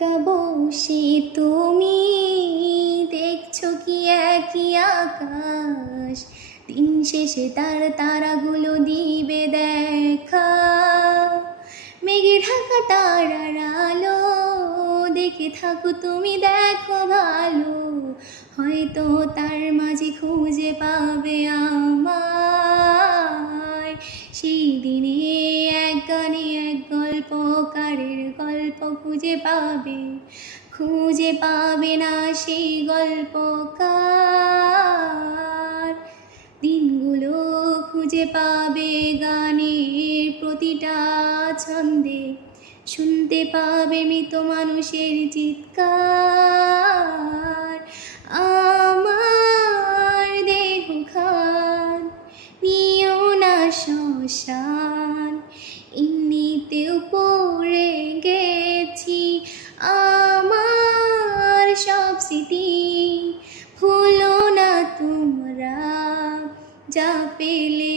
একা বসে তুমি দেখছো কি একই আকাশ, দিন শেষে তার তারাগুলো দিবে দেখা। মেঘে ঢাকা তারার আলো দেখে থাকো তুমি, দেখো ভালো, হয়তো তার মাঝে খুঁজে পাবে আমায়। সেই দিনে এক গানে এক গল্পকারের গল্প খুঁজে পাবে না সেই গল্পকার। দিনগুলো খুঁজে পাবে গানের প্রতিটা ছন্দে, শুনতে পাবে মৃত মানুষের চিৎকার। আমার দেহখান নিও না শ্মশান, এমনিতেও পড়ে গেছি আমার সব স্মৃতি। ভুলো না তোমরা যা পেলে